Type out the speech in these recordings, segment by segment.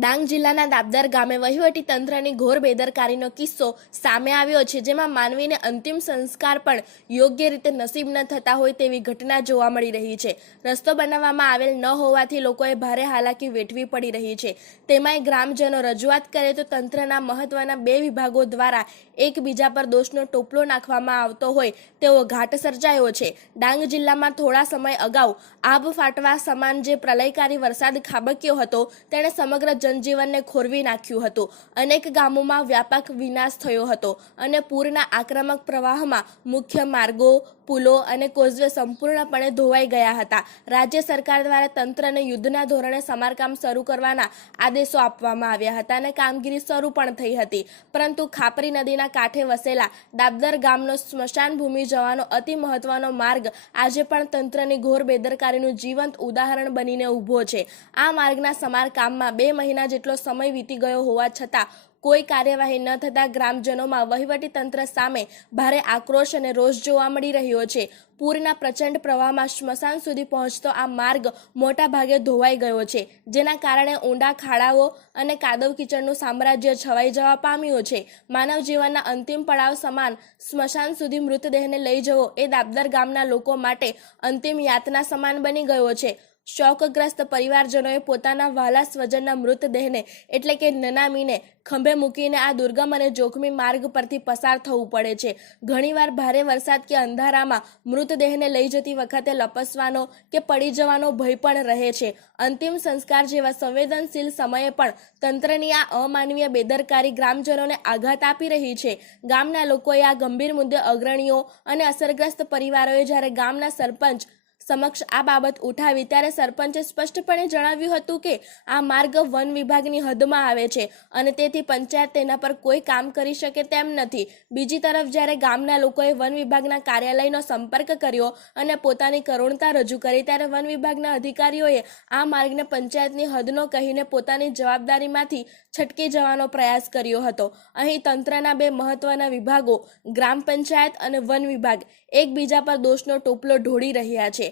ડાંગ જિલ્લાના દાબદર ગામે વહીવટી તંત્રની ઘોર બેદરકારીનો કિસ્સો સામે આવ્યો છે, જેમાં માનવીને અંતિમ સંસ્કાર પણ યોગ્ય રીતે નસીબ ન થતા હોય તેવી ઘટના જોવા મળી રહી છે. રસ્તો બનાવવામાં આવેલ ન હોવાથી લોકોએ ભારે હાલાકી વેઠવી પડી રહી છે. તેમાંય ગ્રામજનો રજૂઆત કરે તો તંત્રના મહત્વના બે વિભાગો દ્વારા એકબીજા પર દોષનો ટોપલો નાખવામાં આવતો હોય તેવો ઘાટ સર્જાયો છે. ડાંગ જિલ્લામાં થોડા સમય અગાઉ આબ ફાટવા સમાન જે પ્રલયકારી વરસાદ ખાબક્યો હતો, તેણે સમગ્ર જનજીવનને ખોરવી નાખ્યું હતું. અનેક ગામોમાં વ્યાપક વિનાશ થયો હતો અને પૂરના આક્રમક પ્રવાહમાં મુખ્ય માર્ગો પુલો અને કોઝવે સંપૂર્ણપણે ધોવાઈ ગયા હતા. રાજ્ય સરકાર દ્વારા તંત્રને યુદ્ધના ધોરણે સમારકામ શરૂ કરવાના આદેશો આપવામાં આવ્યા હતા અને કામગીરી શરૂ પણ થઈ હતી. પરંતુ ખાપરી નદીના કાંઠે વસેલા દાબદર ગામનો સ્મશાન ભૂમિ જવાનો અતિ મહત્વનો માર્ગ આજે પણ તંત્રની ઘોર બેદરકારીનું જીવંત ઉદાહરણ બનીને ઊભો છે. આ માર્ગના સમારકામમાં બે મહિના જેટલો સમય વીતી ગયો હોવા છતાં કોઈ કાર્યવાહી ન થતાં ગ્રામજનોમાં વહીવટી તંત્ર સામે ભારે આક્રોશ અને રોષ જોવા મળી રહ્યો છે. પૂરના પ્રચંડ પ્રવાહમાં સ્મશાન સુધી પહોંચતો આ માર્ગ મોટા ભાગે ધોવાઈ ગયો છે, જેના કારણે ઊંડા ખાડાઓ અને કાદવ કિચડનું સામ્રાજ્ય છવાઈ જવા પામ્યું છે. માનવ જીવનના અંતિમ પડાવ સમાન સ્મશાન સુધી મૃતદેહને લઈ જવો એ દાબદર ગામના લોકો માટે અંતિમ યાતના સમાન બની ગયો છે. શોકગ્રસ્ત પરિવારજનોએ પોતાના વાલા સ્વજનના મૃતદેહને, એટલે કે નનામીને, ખંભે મૂકીને આ દુર્ગમ અને જોખમી માર્ગ પરથી પસાર થવું પડે છે. ઘણીવાર ભારે વરસાદ કે અંધારામાં મૃતદેહને લઈ જતી વખતે લપસવાનો કે પડી જવાનો ભય પણ રહે છે. અંતિમ સંસ્કાર જેવા સંવેદનશીલ સમયે પણ તંત્રની આ અમાનવીય બેદરકારી ગ્રામજનોને આઘાત આપી રહી છે. ગામના લોકોએ આ ગંભીર મુદ્દે અગ્રણીઓ અને અસરગ્રસ્ત પરિવારોએ જ્યારે ગામના સરપંચ સમક્ષ આ બાબત ઉઠાવી ત્યારે સરપંચે સ્પષ્ટપણે જણાવ્યું હતું કે આ માર્ગ વન વિભાગની હદમાં આવે છે અને તેથી પંચાયત તેના પર કોઈ કામ કરી શકે તેમ નથી. બીજી તરફ જ્યારે ગામના લોકોએ વન વિભાગના કાર્યાલયનો સંપર્ક કર્યો અને પોતાની કરુણતા રજૂ કરી ત્યારે વન વિભાગના અધિકારીઓએ આ માર્ગને પંચાયતની હદનો કહીને પોતાની જવાબદારીમાંથી છટકી જવાનો પ્રયાસ કર્યો હતો. અહીં તંત્રના બે મહત્વના વિભાગો, ગ્રામ પંચાયત અને વન વિભાગ, એકબીજા પર દોષનો ટોપલો ઢોળી રહ્યા છે.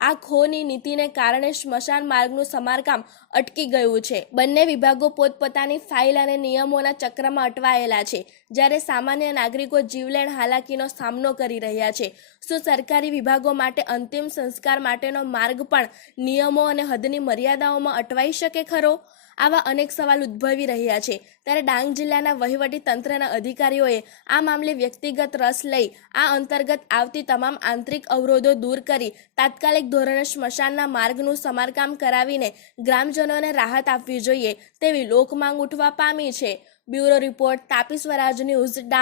આ ખોની નીતિને કારણે સ્મશાન માર્ગનું સમારકામ અટકી ગયું છે. બંને વિભાગો પોતપોતાની ફાઇલ અને નિયમોના ચક્રમાં અટવાયેલા છે, જ્યારે સામાન્ય નાગરિકો જીવલેણ હાલાકીનો સામનો કરી રહ્યા છે. શું સરકારી વિભાગો માટે અંતિમ સંસ્કાર માટેનો માર્ગ પણ નિયમો અને હદની મર્યાદાઓમાં અટવાઈ શકે ખરો? આવા અનેક સવાલ ઉદ્ભવી રહ્યા છે. ત્યારે ડાંગ જિલ્લાના વહીવટી તંત્રના અધિકારીઓએ આ મામલે વ્યક્તિગત રસ લઈ આ અંતર્ગત આવતી તમામ આંતરિક અવરોધો દૂર કરી ધોરણે સ્મશાનના માર્ગનું સમારકામ કરાવીને ગ્રામજનોને રાહત આપવી જોઈએ તેવી લોકમાંગ ઉઠવા પામી છે. Bureau report, Tapi Swaraj news, Dang.